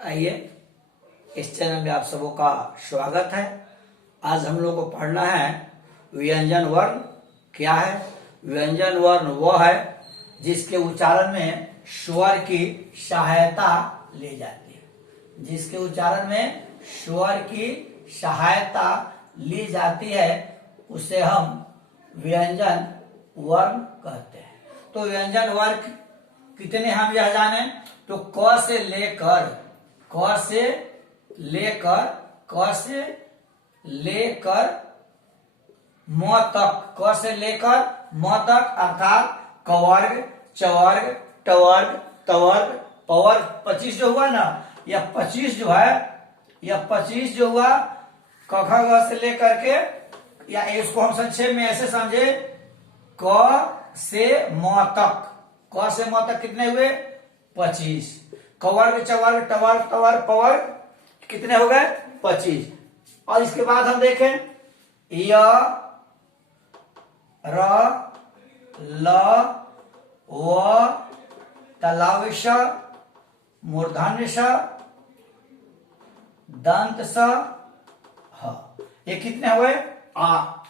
आइए, इस चैनल में आप सबों का स्वागत है। आज हम लोग को पढ़ना है व्यंजन वर्ण क्या है। व्यंजन वर्ण वह है जिसके उच्चारण में स्वर की सहायता ली जाती है। जिसके उच्चारण में स्वर की सहायता ली जाती है उसे हम व्यंजन वर्ण कहते हैं। तो व्यंजन वर्ण कितने हम यह जाने तो क से लेकर म तक, क से लेकर म तक अर्थात कवर्ग, चवर्ग, टवर्ग, तवर्ग, पवर्ग 25 जो हुआ ना, यह 25 जो है, यह 25 जो हुआ क ख ग से लेकर के, या इसको हम संक्षेप में ऐसे समझे क से म तक। क से म तक कितने हुए 25। कवर्ग, चवर्ग, टवर्ग, तवर्ग, पवर्ग कितने हो गए 25। और इसके बाद हम देखें य, र, ल, व, तालव्य श, मूर्धन्य श, दंत स, ह। ये कितने हुए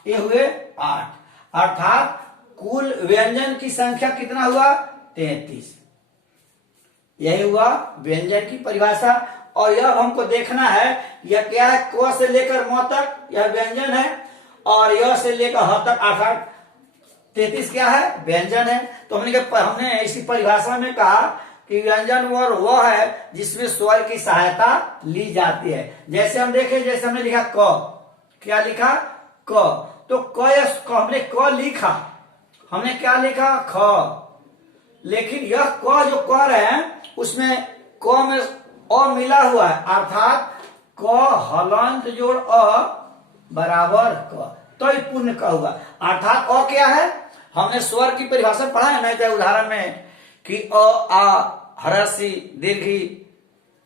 ये हुए 8। अर्थात कुल व्यंजन की संख्या कितना हुआ 33। यही हुआ व्यंजन की परिभाषा। और यह हमको देखना है यह क्या है, क से लेकर म तक यह व्यंजन है और य से लेकर ह तक अर्थात 33 क्या है व्यंजन है। तो हमने इसी परिभाषा में कहा कि व्यंजन वर्ण वह है जिसमें स्वर की सहायता ली जाती है। जैसे हम देखें, जैसे हमने लिखा क, क्या लिखा क, तो हमने क लिखा, हमने क्या लिखा ख, लेकिन यह क जो क रहे हैं उसमें क में अ मिला हुआ है, अर्थात क हलंत जोड़ अ बराबर क, तो ये पूर्ण क हुआ। अर्थात अ क्या है, हमने स्वर की परिभाषा पढ़ा है ना उदाहरण में कि अ, आ, हरसी, दीर्घी,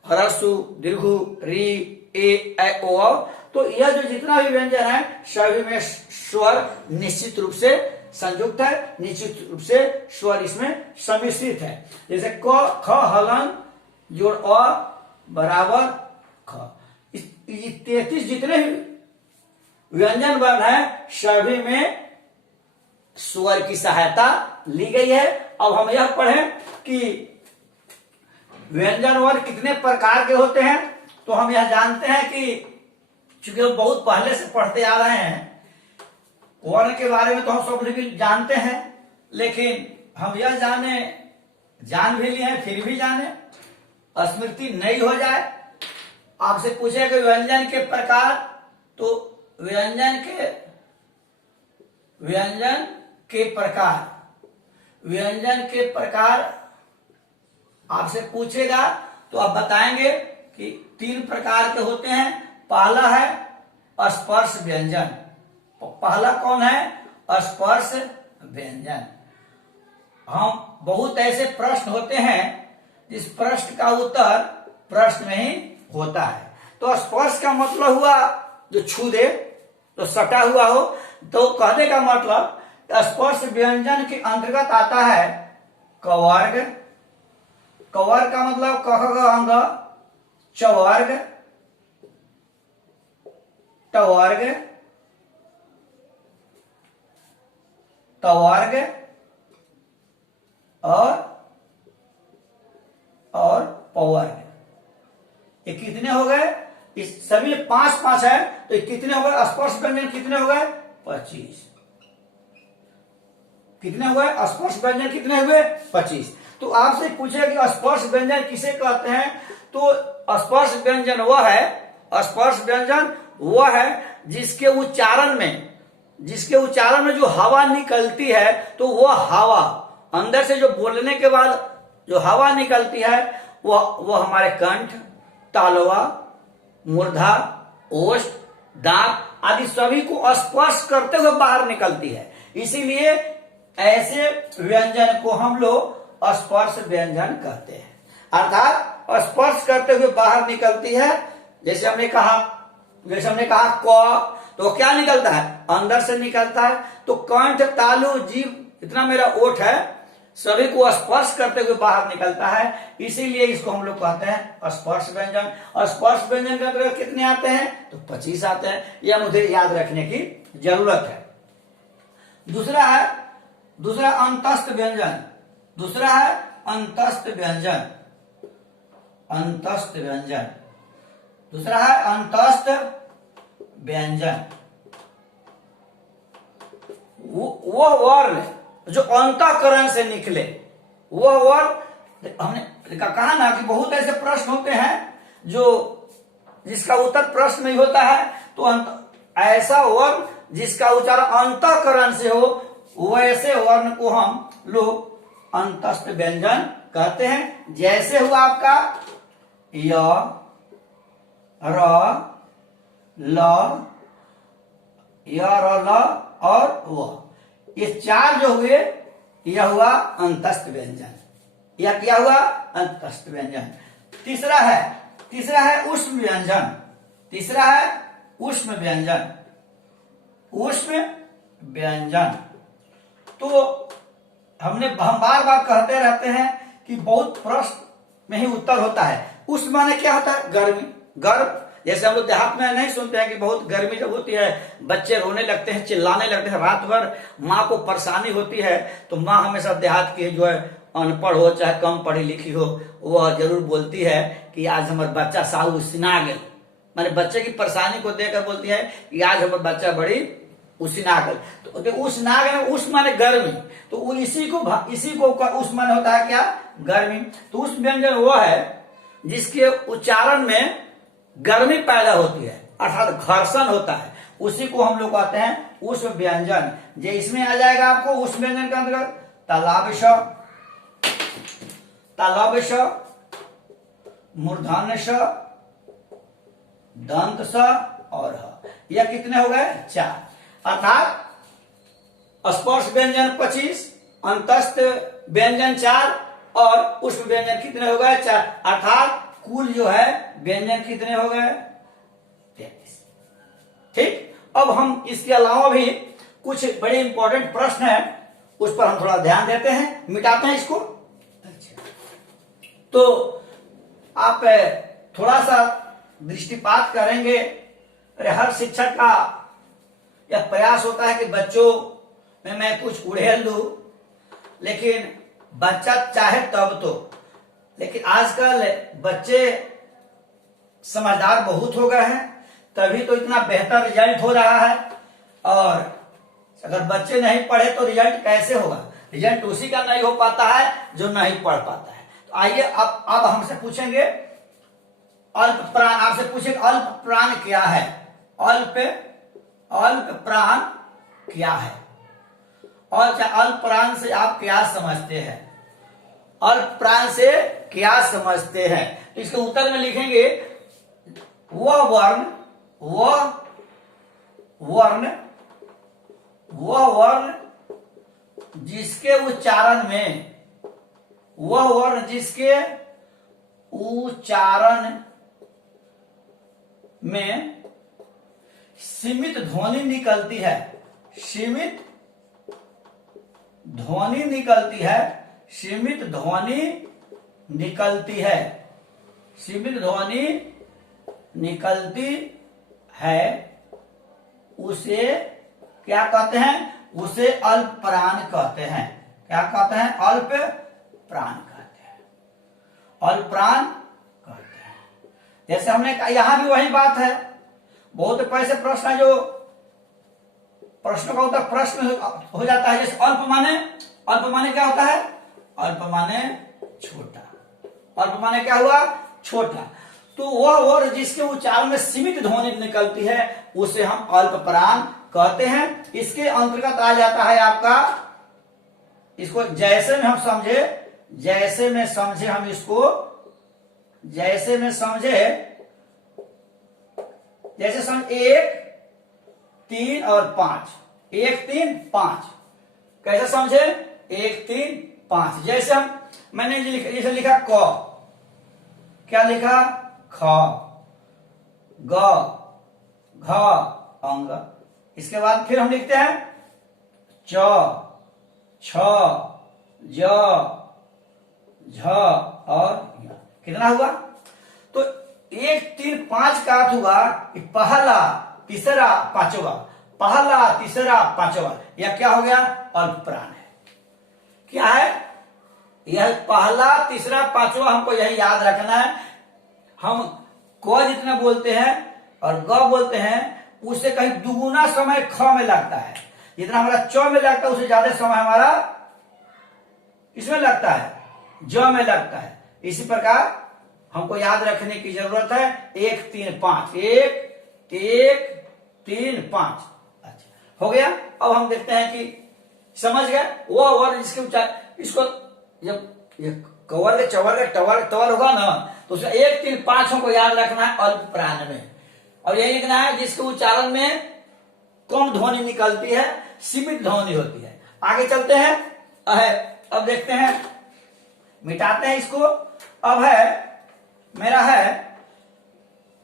हरसु, दीर्घु, री, ए, ऐ, ओ। तो यह जो जितना भी व्यंजन है सभी में स्वर निश्चित रूप से संयुक्त है, निश्चित रूप से स्वर इसमें सम्मिश्रित है। जैसे क, ख हलन जोड़ अ बराबर ख। 33 जितने भी व्यंजन वर्ण है सभी में स्वर की सहायता ली गई है। अब हम यह पढ़ें कि व्यंजन वर्ण कितने प्रकार के होते हैं। तो हम यह जानते हैं कि चूंकि हम बहुत पहले से पढ़ते आ रहे हैं, वर्ण के बारे में तो हम सब भी जानते हैं, लेकिन हम यह जान भी लिए हैं फिर भी जाने, स्मृति नहीं हो जाए। आपसे पूछे कि व्यंजन के प्रकार, तो व्यंजन के प्रकार आपसे पूछेगा तो आप बताएंगे कि 3 प्रकार के होते हैं। पहला है स्पर्श व्यंजन। पहला कौन है, स्पर्श व्यंजन। हम बहुत ऐसे प्रश्न होते हैं जिस प्रश्न का उत्तर प्रश्न में ही होता है। तो स्पर्श का मतलब हुआ जो छू दे, तो सटा हुआ हो। तो कहने का मतलब स्पर्श व्यंजन के अंतर्गत आता है कवर्ग। कवर्ग का मतलब क ख ग अंग, चवर्ग, टवर्ग, तवर्ग और पवर्ग। ये कितने हो गए, इस सभी 5 है, तो ये कितने हो गए स्पर्श व्यंजन, कितने हो गए 25। कितने हुए स्पर्श व्यंजन, कितने हुए 25। तो आपसे पूछे कि स्पर्श व्यंजन किसे कहते हैं, तो स्पर्श व्यंजन वह है जिसके उच्चारण में जो हवा निकलती है, तो वह हवा अंदर से जो बोलने के बाद जो हवा निकलती है वह हमारे कंठ, तालवा, मूर्धा, ओष्ठ, दांत आदि सभी को स्पर्श करते हुए बाहर निकलती है। इसीलिए ऐसे व्यंजन को हम लोग स्पर्श व्यंजन कहते हैं। अर्थात स्पर्श करते हुए बाहर निकलती है। जैसे हमने कहा क, तो क्या निकलता है अंदर से निकलता है। तो कंठ, तालु, जीभ, इतना मेरा ओठ है, सभी को स्पर्श करते हुए बाहर निकलता है, इसीलिए इसको हम लोग कहते हैं स्पर्श व्यंजन। और स्पर्श व्यंजन के अंतर्गत कितने आते हैं? तो 25 आते हैं। यह मुझे याद रखने की जरूरत है। दूसरा अंतस्थ व्यंजन। दूसरा है अंतस्थ व्यंजन। अंतस्थ व्यंजन। दूसरा है अंतस्थ व्यंजन। वो वर्ण जो अंतःकरण से निकले, वह वर्ण। हमने कहा ना कि बहुत ऐसे प्रश्न होते हैं जो जिसका उत्तर प्रश्न में होता है, तो ऐसा वर्ण जिसका उच्चारण अंतःकरण से हो, वैसे वर्ण को हम लोग अंतस्थ व्यंजन कहते हैं। जैसे हुआ आपका य, र, ल, य, र, ल और व, ये चार जो हुए, यह हुआ अंतस्थ व्यंजन। यह क्या हुआ? अंतस्थ व्यंजन। तीसरा है ऊष्म व्यंजन। तीसरा है ऊष्म व्यंजन। ऊष्म व्यंजन। तो हम बार बार कहते रहते हैं कि बहुत प्रश्न में ही उत्तर होता है। ऊष्म माने क्या होता है? गर्मी, गर्म। जैसे हम लोग देहात में नहीं सुनते हैं कि बहुत गर्मी जब होती है, बच्चे रोने लगते हैं, चिल्लाने लगते हैं, रात भर माँ को परेशानी होती है, तो माँ हमेशा देहात की जो है, अनपढ़ हो चाहे कम पढ़ी लिखी हो, वह जरूर बोलती है कि आज हमारा बच्चा साहू उसीना गए। माने बच्चे की परेशानी को देखकर बोलती है कि आज हमारा बच्चा बड़ी उसीना गए। तो उसीना गए, उस माने गर्मी, तो वो इसी को उस माने होता है क्या? गर्मी। तो उस व्यंजन वो है जिसके उच्चारण में गर्मी पैदा होती है, अर्थात घर्षण होता है, उसी को हम लोग कहते हैं ऊष्म व्यंजन। जो इसमें आ जाएगा आपको ऊष्म व्यंजन के अंतर्गत तालाब श, तालाब श, मूर्धन्य श, दंत स और ह। यह कितने हो गए? 4। अर्थात स्पर्श व्यंजन 25, अंतस्थ व्यंजन 4 और ऊष्म व्यंजन कितने हो गए? 4। अर्थात कुल जो है व्यंजन कितने हो गए? 33। ठीक। अब हम इसके अलावा भी कुछ बड़े इंपॉर्टेंट प्रश्न है, उस पर हम थोड़ा ध्यान देते हैं, मिटाते हैं इसको। अच्छा, तो आप थोड़ा सा दृष्टिपात करेंगे। अरे हर शिक्षक का यह प्रयास होता है कि बच्चों में मैं कुछ उड़ेल दूं, लेकिन बच्चा चाहे तब तो। लेकिन आजकल बच्चे समझदार बहुत हो गए हैं, तभी तो इतना बेहतर रिजल्ट हो रहा है। और अगर बच्चे नहीं पढ़े तो रिजल्ट कैसे होगा? रिजल्ट उसी का नहीं हो पाता है जो नहीं पढ़ पाता है। तो आइए अब हमसे पूछेंगे अल्प प्राण। आपसे पूछेंगे अल्प प्राण क्या है? अल्प प्राण क्या है? और अल्प प्राण से आप क्या समझते हैं? अल्प प्राण से क्या समझते हैं? तो इसके उत्तर में लिखेंगे वह वर्ण जिसके उच्चारण में सीमित ध्वनि निकलती है। सीमित ध्वनि निकलती है। सीमित ध्वनि निकलती है। सीमित ध्वनि निकलती है, उसे क्या कहते हैं? उसे अल्प प्राण कहते हैं। क्या कहते हैं? अल्प प्राण कहते हैं। अल्प प्राण कहते हैं। जैसे हमने कहा, यहां भी वही बात है। बहुत ऐसे प्रश्न है जो प्रश्नों का उत्तर प्रश्न हो जाता है। जैसे अल्प माने क्या होता है? अल्प माने छोटा। अल्प माने क्या हुआ? छोटा। तो वह और जिसके उच्चारण में सीमित ध्वनि निकलती है, उसे हम अल्प प्राण कहते हैं। इसके अंतर्गत आ जाता है आपका, इसको जैसे में हम समझे हम इसको जैसे में समझे, जैसे समझ 1, 3 और 5। 1, 3, 5 कैसे समझे? 1, 3, 5। जैसे मैंने जैसे लिखा क, क्या लिखा? ख, ग, घ, अंग। इसके बाद फिर हम लिखते हैं च, छ, ज, झ और य। कितना हुआ? तो 1 3 5 का अर्थ हुआ कि पहला तीसरा पांचवा, पहला तीसरा पांचवा। यह क्या हो गया? अल्प प्राण है। क्या है यह? पहला तीसरा पांचवा। हमको यही याद रखना है। हम क जितना बोलते हैं और ग बोलते हैं उससे कहीं दुगुना समय ख में लगता है। जितना हमारा च में लगता है उससे ज्यादा समय हमारा इसमें लगता है, ज में लगता है। इसी प्रकार हमको याद रखने की जरूरत है। 1 3 5, 1 1 3 5। अच्छा हो गया। अब हम देखते हैं कि समझ गए वो वर्ग जिसके उच्चार, इसको जब ये कवर्ग चवर्ग टवर होगा ना तो उसमें 1 3 5 हमको याद रखना है अल्प प्राण में। और यही लिखना है जिसके उच्चारण में कम ध्वनि निकलती है, सीमित ध्वनि होती है। आगे चलते हैं। अब देखते हैं, मिटाते हैं इसको। अब है मेरा है,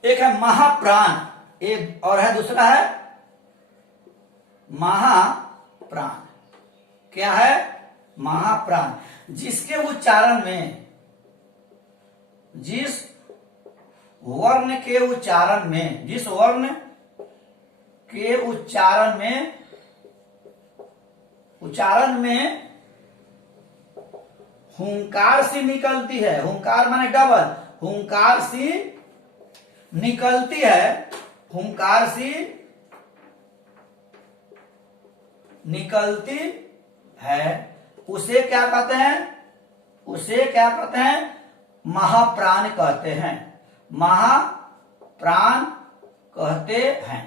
एक है महाप्राण, एक और है दूसरा है महाप्राण। क्या है? महाप्राण। जिसके उच्चारण में, जिस वर्ण के उच्चारण में, जिस वर्ण के उच्चारण में हुंकार सी निकलती है। हुंकार माने डबल, हुंकार सी निकलती है, हुंकार सी निकलती है, उसे क्या कहते हैं? उसे क्या कहते हैं? महाप्राण कहते हैं। महाप्राण कहते हैं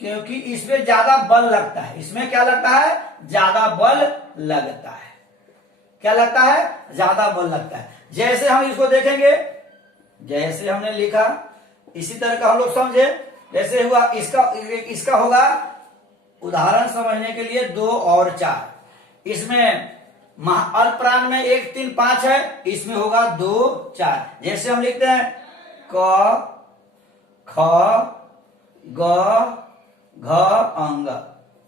क्योंकि इसमें ज्यादा बल लगता है। इसमें क्या लगता है? ज्यादा बल लगता है। क्या लगता है? ज्यादा बल लगता है। जैसे हम इसको देखेंगे, जैसे हमने लिखा इसी तरह का हम लोग समझे। जैसे हुआ इसका होगा उदाहरण समझने के लिए 2 और 4। इसमें अल्प प्राण में 1 3 5 है, इसमें होगा 2 4। जैसे हम लिखते हैं क ख ग घ अंग,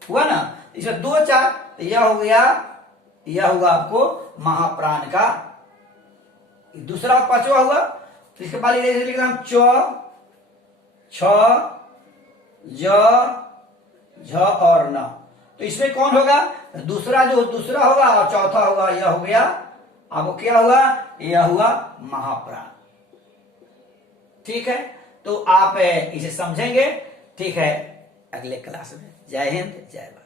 हुआ ना? इसमें 2 4 तो यह हो गया, यह हुआ आपको महाप्राण का दूसरा पांचवा हुआ। तो इसके बाद लिखते हम च छ ज झ और न। तो इसमें कौन होगा? दूसरा जो दूसरा होगा और चौथा होगा, यह हो गया। अब क्या हुआ? यह हुआ महाप्राण। ठीक है, तो आप इसे समझेंगे। ठीक है, अगले क्लास में। जय हिंद, जय भारत।